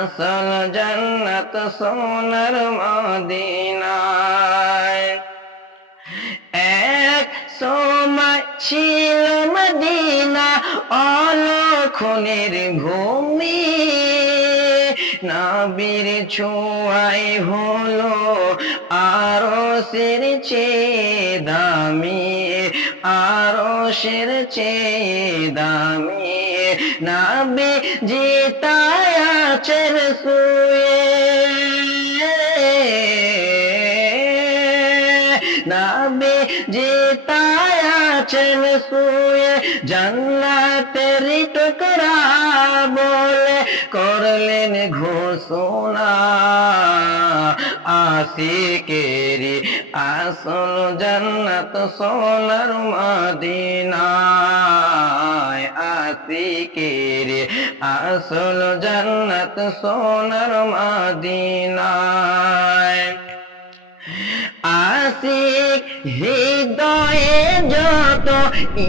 আসল জান্নাত সোনার মদিনায়। এক সময় ছিল মদিনা অলক্ষণের ভূমি, নবীর ছোঁয়ায় হলো আরশের চেয়ে দামি, আরশের চেয়ে দামি। নবী জিতায় আছেন শুয়ে, নবী জিতায় আছেন শুয়ে, জান্নাতের টুকরা বলে করলেন ঘোষণা। আশিকেরি আসল জান্নাত সোনার মদিনায়, আশিকেরি আসল জান্নাত সোনার মদিনায়। আশিক হৃদয়ে যত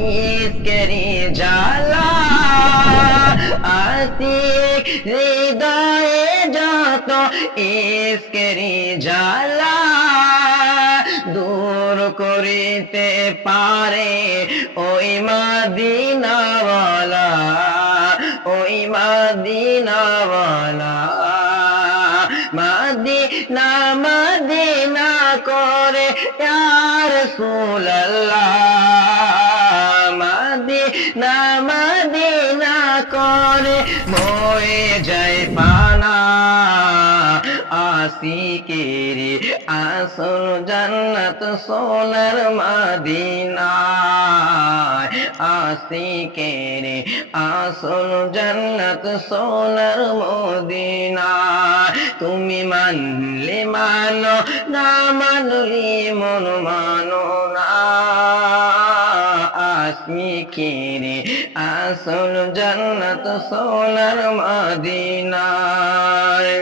ইশকেরি জ্বালা, আশিক হৃদয়ে যত ইশকেরি জ্বালা, দূর করিতে পারে ওই মদিনাওয়ালা, ওই মদিনাওয়ালা। মদিনা মদিনা করে ইয়া রাসূলুল্লাহ, মদিনা মদিনা করে বয়ে যায় পানা। আশিকেরি আসল জান্নাত সোনার মদিনায়, আশিকেরি আসল জান্নাত সোনার মদিনায়। তুমি মানলে মানো, না মানলে মন মানো না। আশিকেরি আসল জান্নাত সোনার মদিনায়।